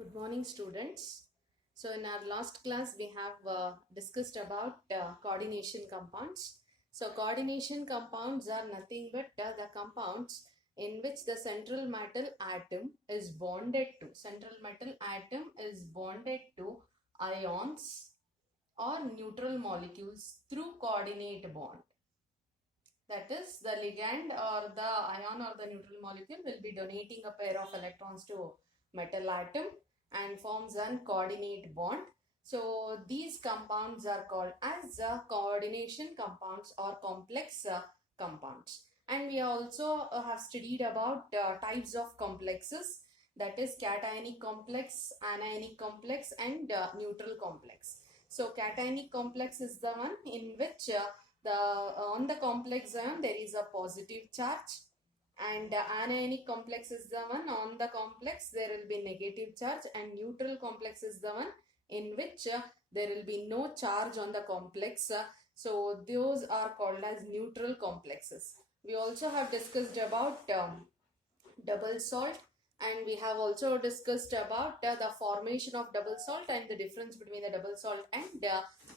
Good morning, students. So, in our last class, we have discussed about coordination compounds. So, coordination compounds are nothing but the compounds in which the central metal atom is bonded to. Central metal atom is bonded to ions or neutral molecules through coordinate bond. That is, the ligand or the ion or the neutral molecule will be donating a pair of electrons to metal atom and forms an coordinate bond. So these compounds are called as coordination compounds or complex compounds. And we also have studied about types of complexes, that is cationic complex, anionic complex and neutral complex. So cationic complex is the one in which on the complex ion there is a positive charge, and anionic complex is the one on the complex there will be negative charge, and neutral complex is the one in which there will be no charge on the complex. So those are called as neutral complexes. We also have discussed about double salt, and we have also discussed about the formation of double salt and the difference between the double salt and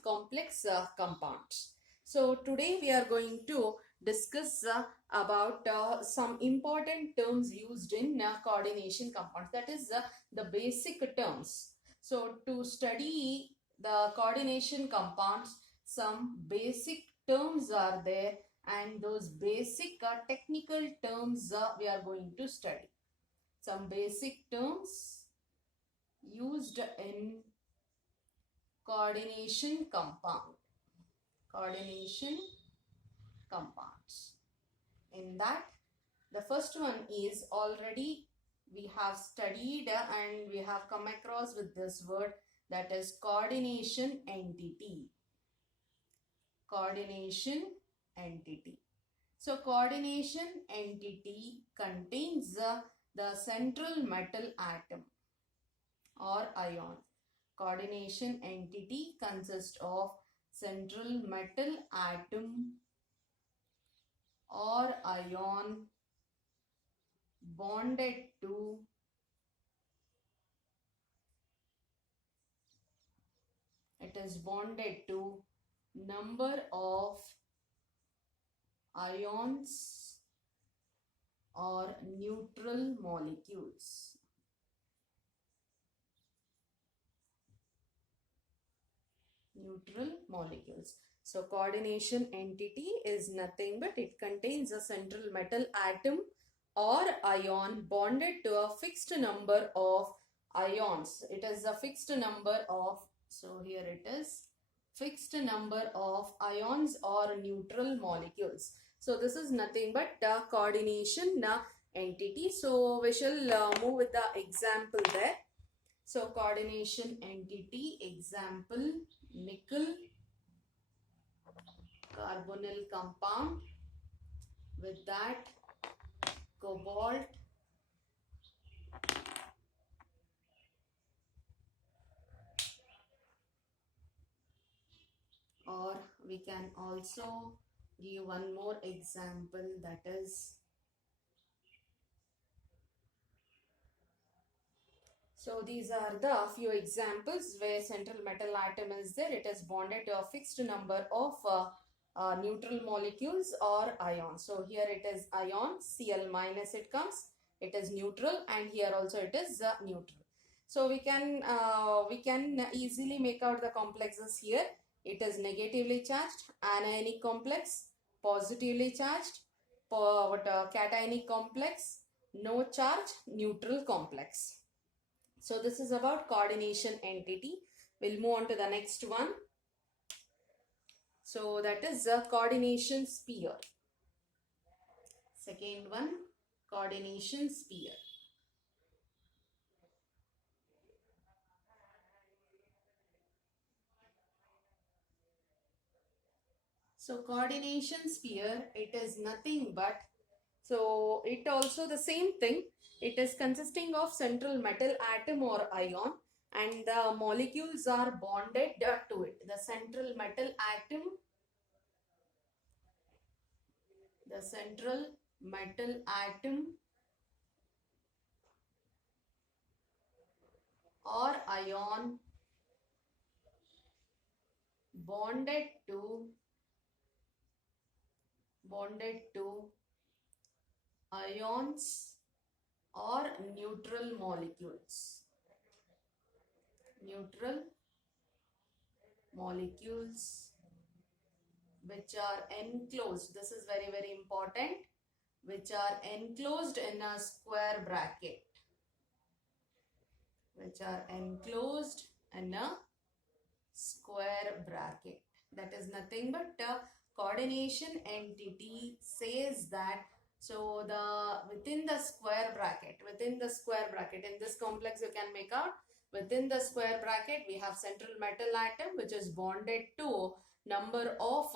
complex compounds. So today we are going to discuss about some important terms used in coordination compounds, that is the basic terms. So to study the coordination compounds, some basic terms are there, and those basic technical terms we are going to study. Some basic terms used in coordination compounds. In that, the first one is already we have studied and we have come across with this word, that is coordination entity. Coordination entity. So coordination entity contains the central metal atom or ion. Coordination entity consists of central metal atom or ion bonded to number of ions or neutral molecules. So coordination entity is nothing but it contains a central metal atom or ion bonded to a fixed number of ions. It is a fixed number of, so here it is, fixed number of ions or neutral molecules. So this is nothing but coordination entity. So we shall move with the example there. So coordination entity example: nickel carbonyl compound, with that cobalt, or we can also give one more example, that is, so these are the few examples where central metal atom is there. It is bonded to a fixed number of neutral molecules or ions. So here it is ion, Cl minus it comes, it is neutral, and here also it is neutral. So we can easily make out the complexes here. It is negatively charged, anionic complex, positively charged, cationic complex, no charge, neutral complex. So this is about coordination entity. We'll move on to the next one. So that is the coordination sphere. Second one, coordination sphere. So coordination sphere, it is nothing but, so it also the same thing. It is consisting of central metal atom or ion, and the molecules are bonded to it. The central metal atom, or ion bonded to ions or neutral molecules. Neutral molecules which are enclosed. This is very, very important. Which are enclosed in a square bracket. Which are enclosed in a square bracket. That is nothing but coordination entity says that. So within the square bracket, in this complex you can make out, within the square bracket we have central metal atom which is bonded to number of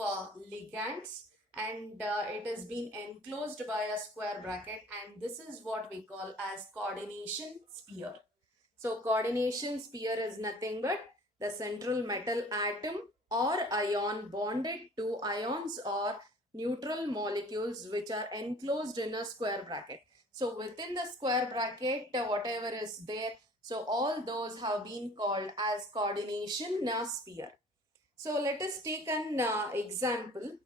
ligands, and it has been enclosed by a square bracket, and this is what we call as coordination sphere. So coordination sphere is nothing but the central metal atom or ion bonded to ions or neutral molecules which are enclosed in a square bracket. So within the square bracket, whatever is there, so all those have been called as coordination sphere. So let us take an example.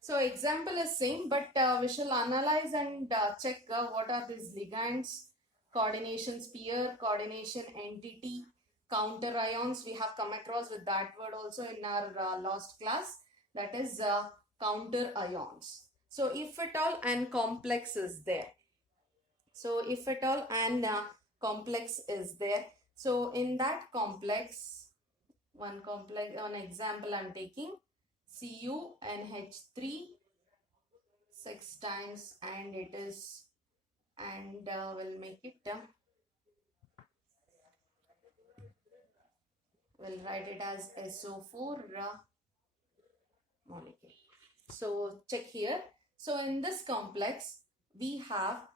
So example is same, but we shall analyze and check what are these ligands, coordination sphere, coordination entity, counter ions. We have come across with that word also in our last class, that is counter ions. So if at all an complex is there, so so in that complex, one example I'm taking, CuNH3 6 times, and it is, and we'll make it we'll write it as SO4 molecule. So check here. So in this complex we have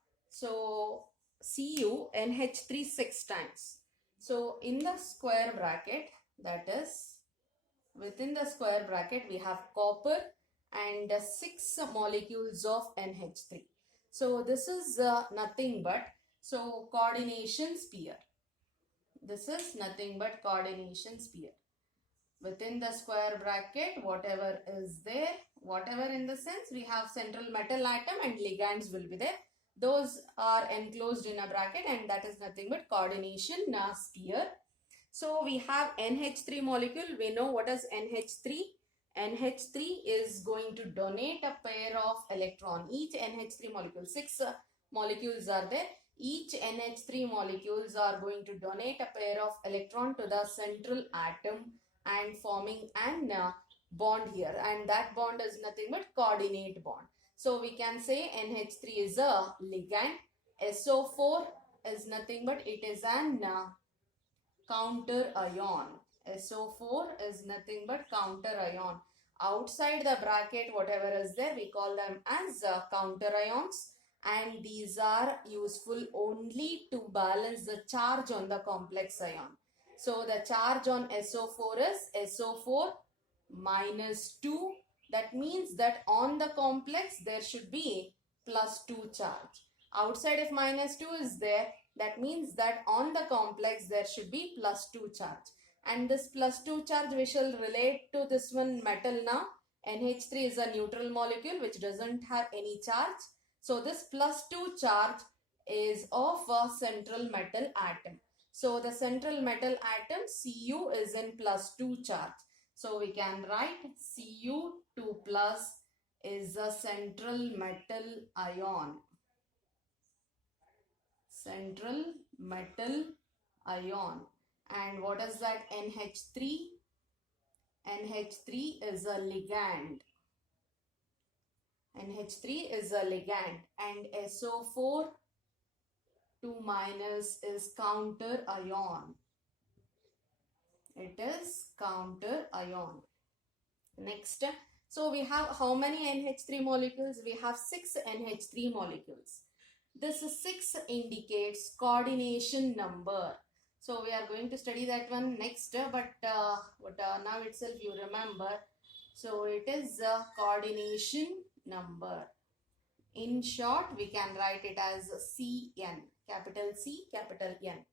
CuNH3 6 times. So in the square bracket, that is within the square bracket, we have copper and 6 molecules of NH3. So this is nothing but coordination sphere. This is nothing but coordination sphere. Within the square bracket, whatever is there, whatever in the sense, we have central metal atom and ligands will be there. Those are enclosed in a bracket, and that is nothing but coordination sphere. So we have NH3 molecule. We know what is NH3. NH3 is going to donate a pair of electron. Each NH3 molecule, 6 molecules are there. Each NH3 molecules are going to donate a pair of electron to the central atom and forming an bond here, and that bond is nothing but coordinate bond. So we can say NH3 is a ligand. SO4 is nothing but it is an counter ion. SO4 is nothing but counter ion. Outside the bracket, whatever is there, we call them as counter ions, and these are useful only to balance the charge on the complex ion. So the charge on SO4 is SO4 minus 2. That means that on the complex there should be plus 2 charge. Outside, if minus 2 is there, that means that on the complex there should be plus 2 charge. And this plus 2 charge we shall relate to this one metal now. NH3 is a neutral molecule which doesn't have any charge. So this plus 2 charge is of a central metal atom. So the central metal atom Cu is in plus 2 charge. So we can write Cu2 plus is a central metal ion. Central metal ion. And what is that NH3? NH3 is a ligand. NH3 is a ligand, and SO4 2 minus is counter ion. It is counter ion. Next, so we have how many NH3 molecules? We have 6 NH3 molecules. This 6 indicates coordination number. So we are going to study that one next, but now itself you remember. So it is a coordination number. In short, we can write it as CN, capital C, capital N.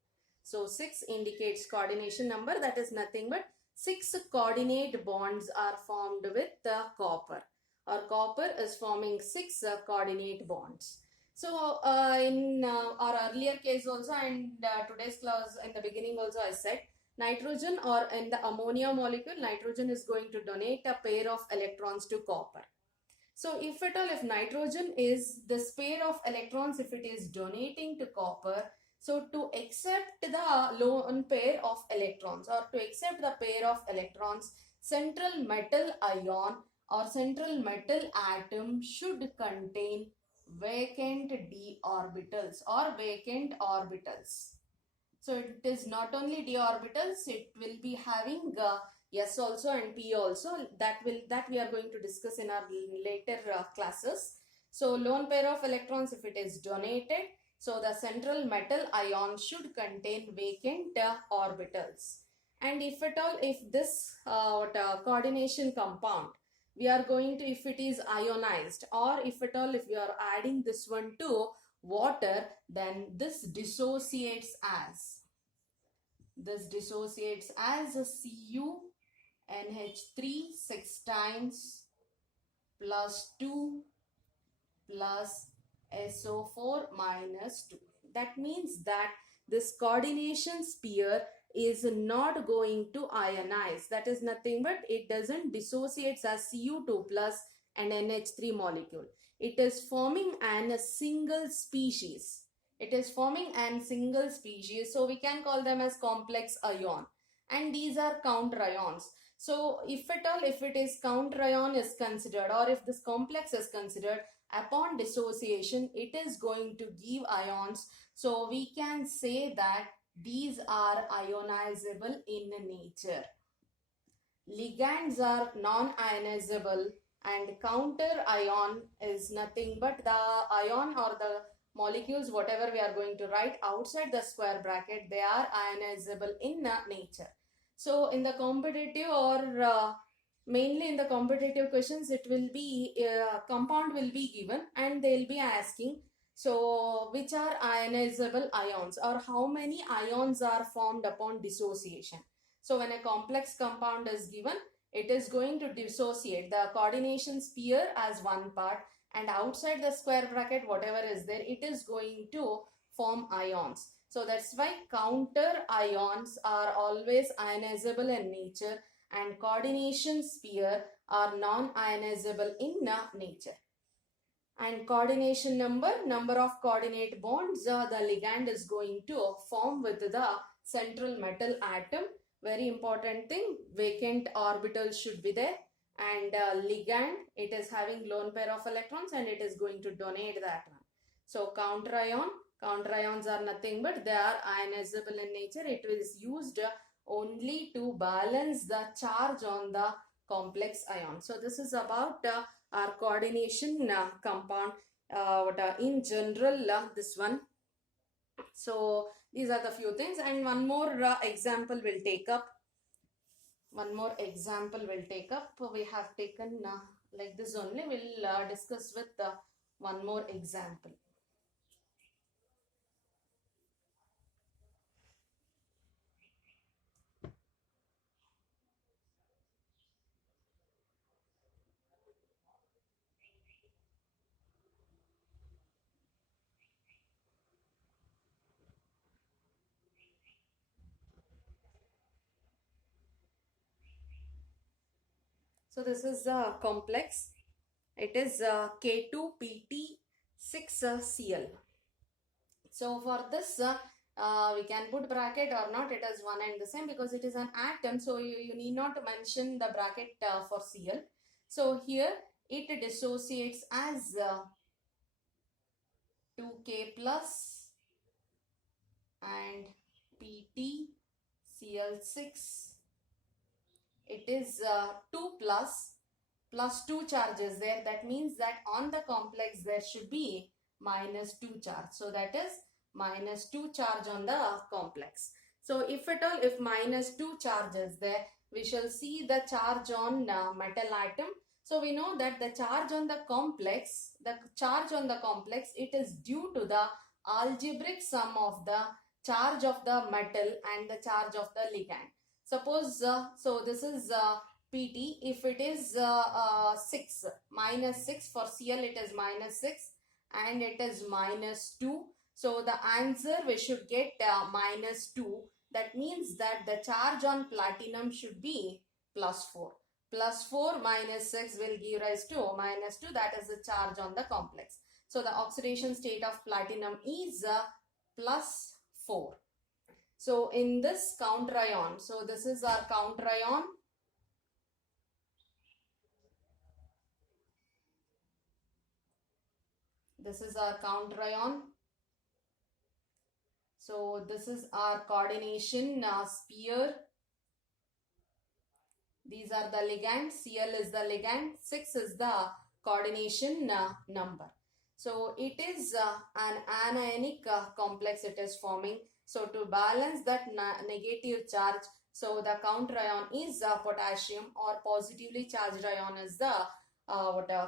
So 6 indicates coordination number, that is nothing but 6 coordinate bonds are formed with copper, or copper is forming 6 coordinate bonds. So in our earlier case also, and today's class in the beginning also I said, nitrogen, or in the ammonia molecule, nitrogen is going to donate a pair of electrons to copper. So if at all, if nitrogen is this pair of electrons, if it is donating to copper, so to accept the lone pair of electrons, or to accept the pair of electrons, central metal ion or central metal atom should contain vacant d orbitals or vacant orbitals. So it is not only d orbitals, it will be having S also and P also. That we are going to discuss in our later classes. So lone pair of electrons, if it is donated, so the central metal ion should contain vacant orbitals. And if at all, if this coordination compound, we are going to, if it is ionized, or if at all, if we are adding this one to water, then this dissociates as a CuNH3 6 times plus 2 plus SO4 minus 2. That means that this coordination sphere is not going to ionize. That is nothing but it doesn't dissociate as Cu2 plus and NH3 molecule. It is forming a single species. So we can call them as complex ion, and these are counter ions. So if at all, if it is counter ion is considered, or if this complex is considered, upon dissociation it is going to give ions. So we can say that these are ionizable in nature. Ligands are non-ionizable, and counter ion is nothing but the ion or the molecules, whatever we are going to write outside the square bracket, they are ionizable in nature. So in the competitive, or mainly in the competitive questions, it will be compound will be given, and they will be asking, so which are ionizable ions, or how many ions are formed upon dissociation. So when a complex compound is given, it is going to dissociate the coordination sphere as one part, and outside the square bracket, whatever is there, it is going to form ions. So that's why counter ions are always ionizable in nature, and coordination sphere are non-ionizable in nature. And coordination number of coordinate bonds, the ligand is going to form with the central metal atom. Very important thing, vacant orbital should be there, and ligand, it is having lone pair of electrons, and it is going to donate that one. So counter ions are nothing but they are ionizable in nature. It is used only to balance the charge on the complex ion. So this is about our coordination compound in general, this one. So these are the few things, and one more example will take up. We have taken like this only. We'll discuss with one more example. So this is complex. It is K2PT6Cl. So for this, we can put bracket or not. It is one and the same because it is an atom. So you need not mention the bracket for Cl. So here it dissociates as 2K plus and PtCl6. It is 2 plus 2 charges there. That means that on the complex there should be -2 charge. So that is -2 charge on the complex. So if at all, if -2 charges there, we shall see the charge on metal atom. So we know that the charge on the complex, it is due to the algebraic sum of the charge of the metal and the charge of the ligand. Suppose, so this is PT. If it is 6, -6, for Cl it is -6 and it is -2. So the answer we should get -2. That means that the charge on platinum should be +4. +4 minus 6 will give rise to -2. That is the charge on the complex. So the oxidation state of platinum is +4. So in this counter ion, so this is our counter ion. This is our counter ion. So this is our coordination sphere. These are the ligands. Cl is the ligand. 6 is the coordination number. So it is an anionic complex it is forming. So to balance that negative charge, so the counter ion is potassium, or positively charged ion is the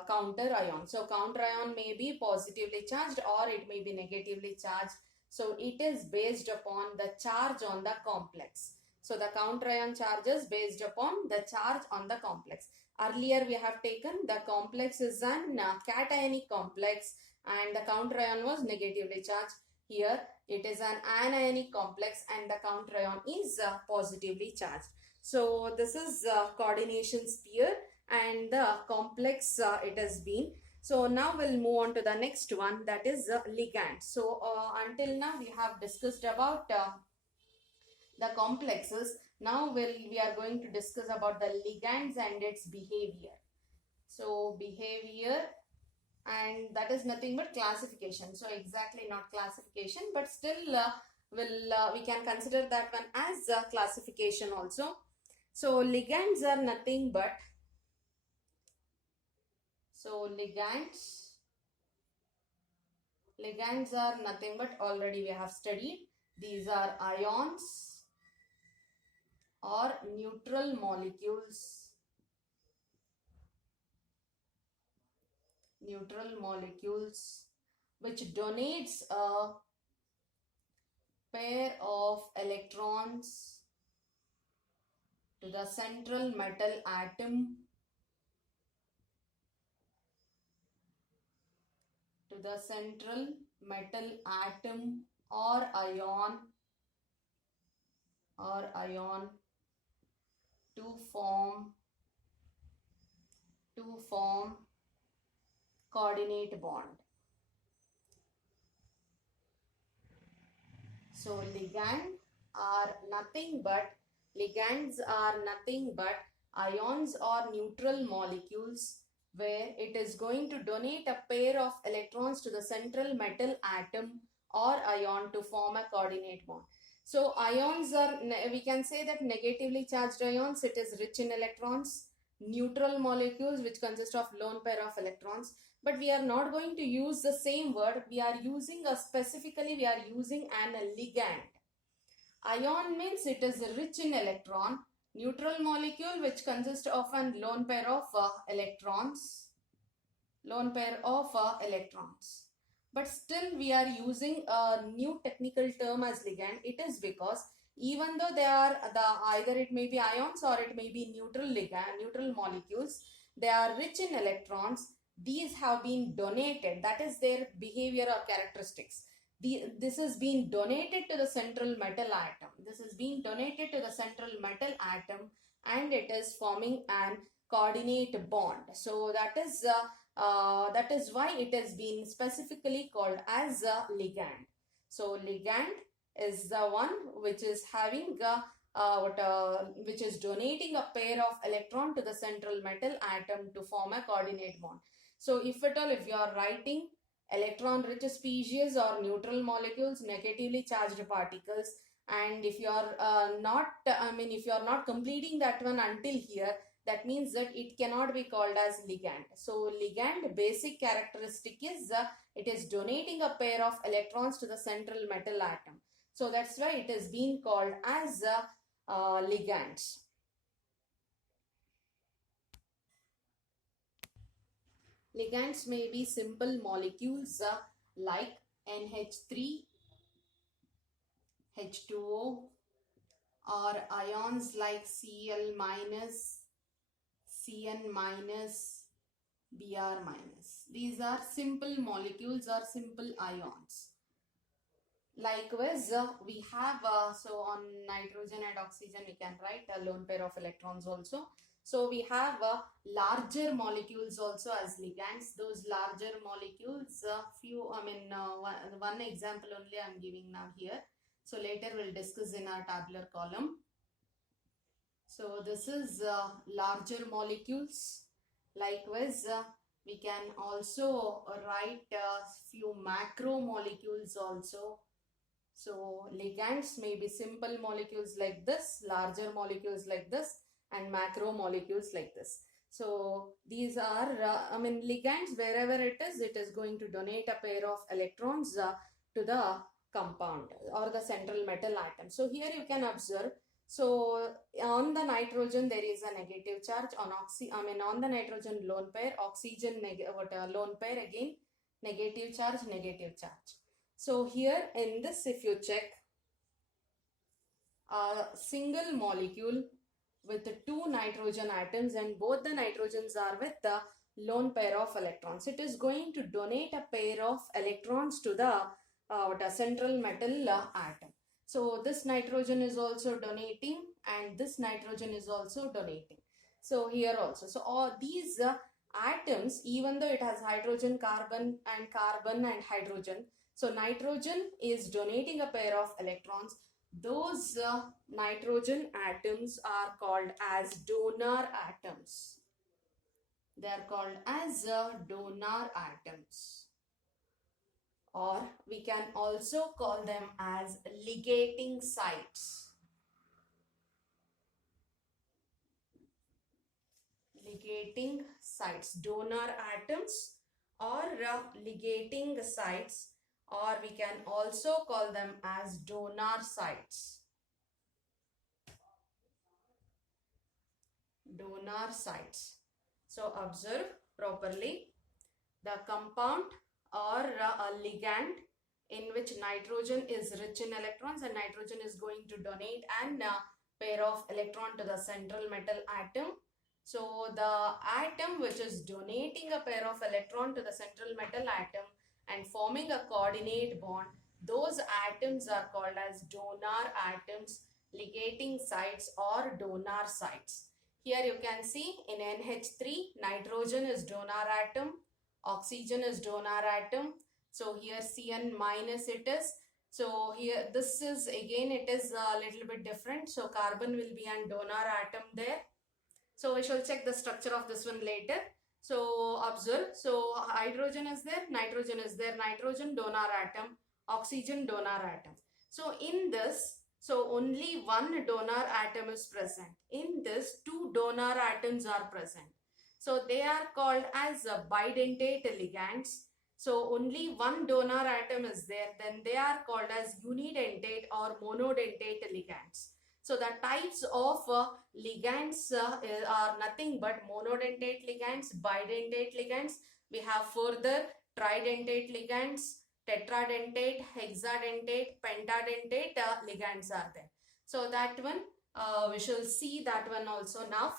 counter ion. So counter ion may be positively charged or it may be negatively charged. So it is based upon the charge on the complex. So the counter ion charge is based upon the charge on the complex. Earlier we have taken the complex is an cationic complex and the counter ion was negatively charged. Here it is an anionic complex and the counter ion is positively charged. So this is coordination sphere and the complex it has been. So now we'll move on to the next one, that is ligand. So until now we have discussed about the complexes. Now we are going to discuss about the ligands and its behavior. So behavior, and that is nothing but classification. So exactly not classification, but still we can consider that one as classification also. So ligands are nothing but, so ligands are nothing but, already we have studied, these are ions or neutral molecules. Which donates a pair of electrons to the central metal atom, or ion to form coordinate bond. So ligands are nothing but ions or neutral molecules where it is going to donate a pair of electrons to the central metal atom or ion to form a coordinate bond. So ions are, we can say that negatively charged ions, it is rich in electrons. Neutral molecules which consist of lone pair of electrons. But we are not going to use the same word. We are using specifically an ligand. Ion means it is rich in electron. Neutral molecule which consists of a lone pair of electrons. But still we are using a new technical term as ligand. It is because even though they are either it may be ions or it may be neutral molecules, they are rich in electrons. These have been donated, that is their behavior or characteristics. This is being donated to the central metal atom. And it is forming an coordinate bond. So that is why it has been specifically called as a ligand. So ligand is the one which is having which is donating a pair of electron to the central metal atom to form a coordinate bond. So if at all, if you are writing electron rich species or neutral molecules, negatively charged particles, and if you are if you are not completing that one until here, that means that it cannot be called as ligand. So ligand basic characteristic is it is donating a pair of electrons to the central metal atom. So that's why it is being called as ligands. Ligands may be simple molecules like NH3, H2O, or ions like Cl minus, Cn minus, Br minus. These are simple molecules or simple ions. Likewise, we have, so on nitrogen and oxygen, we can write a lone pair of electrons also. So we have larger molecules also as ligands. Those larger molecules, one example only I am giving now here. So later we'll discuss in our tabular column. So this is larger molecules. Likewise, we can also write few macromolecules also. So ligands may be simple molecules like this, larger molecules like this, and macromolecules like this. So these are, ligands, wherever it is going to donate a pair of electrons to the compound or the central metal atom. So here you can observe, so on the nitrogen there is a negative charge, on the nitrogen lone pair, oxygen lone pair, again negative charge, negative charge. So here in this, if you check, a single molecule with two nitrogen atoms and both the nitrogens are with the lone pair of electrons, it is going to donate a pair of electrons to the central metal atom. So this nitrogen is also donating and this nitrogen is also donating. So here also, so all these atoms, even though it has hydrogen, carbon and hydrogen, so nitrogen is donating a pair of electrons. Those nitrogen atoms are called as donor atoms. They are called as donor atoms. Or we can also call them as ligating sites. Ligating sites, donor atoms or ligating sites, or we can also call them as donor sites. Donor sites. So observe properly, the compound or a ligand in which nitrogen is rich in electrons and nitrogen is going to donate an pair of electron to the central metal atom. So the atom which is donating a pair of electron to the central metal atom and forming a coordinate bond, those atoms are called as donor atoms, ligating sites or donor sites. Here you can see in NH3, nitrogen is donor atom, oxygen is donor atom. So here Cn minus it is. So here this is again, it is a little bit different. So carbon will be an donor atom there. So we shall check the structure of this one later. So observe, so hydrogen is there, nitrogen is there, nitrogen donor atom, oxygen donor atom. So in this, so only one donor atom is present. In this, two donor atoms are present. So they are called as bidentate ligands. So only one donor atom is there, then they are called as unidentate or monodentate ligands. So the types of ligands are nothing but monodentate ligands, bidentate ligands. We have further tridentate ligands, tetradentate, hexadentate, pentadentate ligands are there. So that one we shall see that one also now.